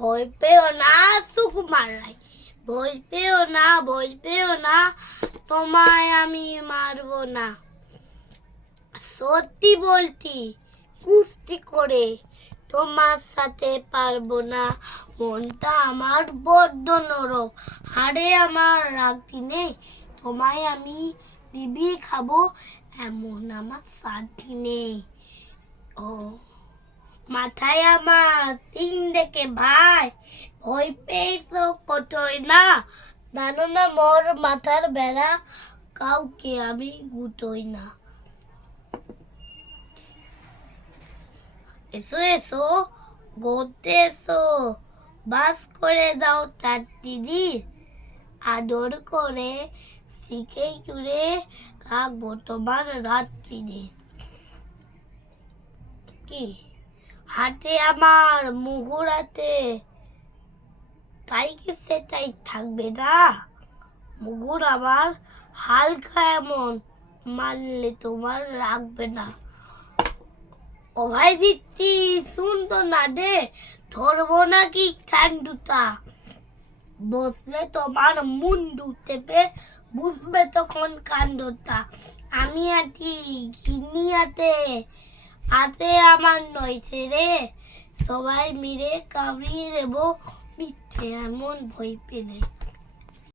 ভয় পেও না সুকুমার রায়, ভয় পেও না, ভয় পেও না, তোমায় আমি মারবো না। সত্যি বলছি কুস্তি করে তোমার সাথে পারবো না। মনটা আমার বড্ড নরম, হাড়ে আমার রাখি নেই, তোমায় আমি দিবি খাবো এমন আমার সাথী নেই। ও মাথায় আমার সিং দেখে ভাই ভয় পেয়েছো কতই না, জানো না মোর মাথার বেড়া কাউকে আমি গুটোই না। এসো এসো গড়তে এসো, বাস করে দাও তার দিদি, আদর করে শিখে জুড়ে রাখবো তোমার রাত্রিরে। কি হাতে আমার মুগুর হাতে, তাই কি সেটাই থাকবে না? মুগুর আমার হালকা এমন, মারলে তোমার রাখবে না। ও ভাই দিদি শুনতো না দে, ধরবো নাকি ঠ্যাং দুটা, বসলে তোমার মুন্ডু টেপে বুঝবে তখন কাণ্ডটা। আমি আছি ঘিনিয়াতে, হাতে আমার নইছে রে, সবাই মিলে কামড়িয়ে দেবো মিথ্যে এমন ভয় পেলে।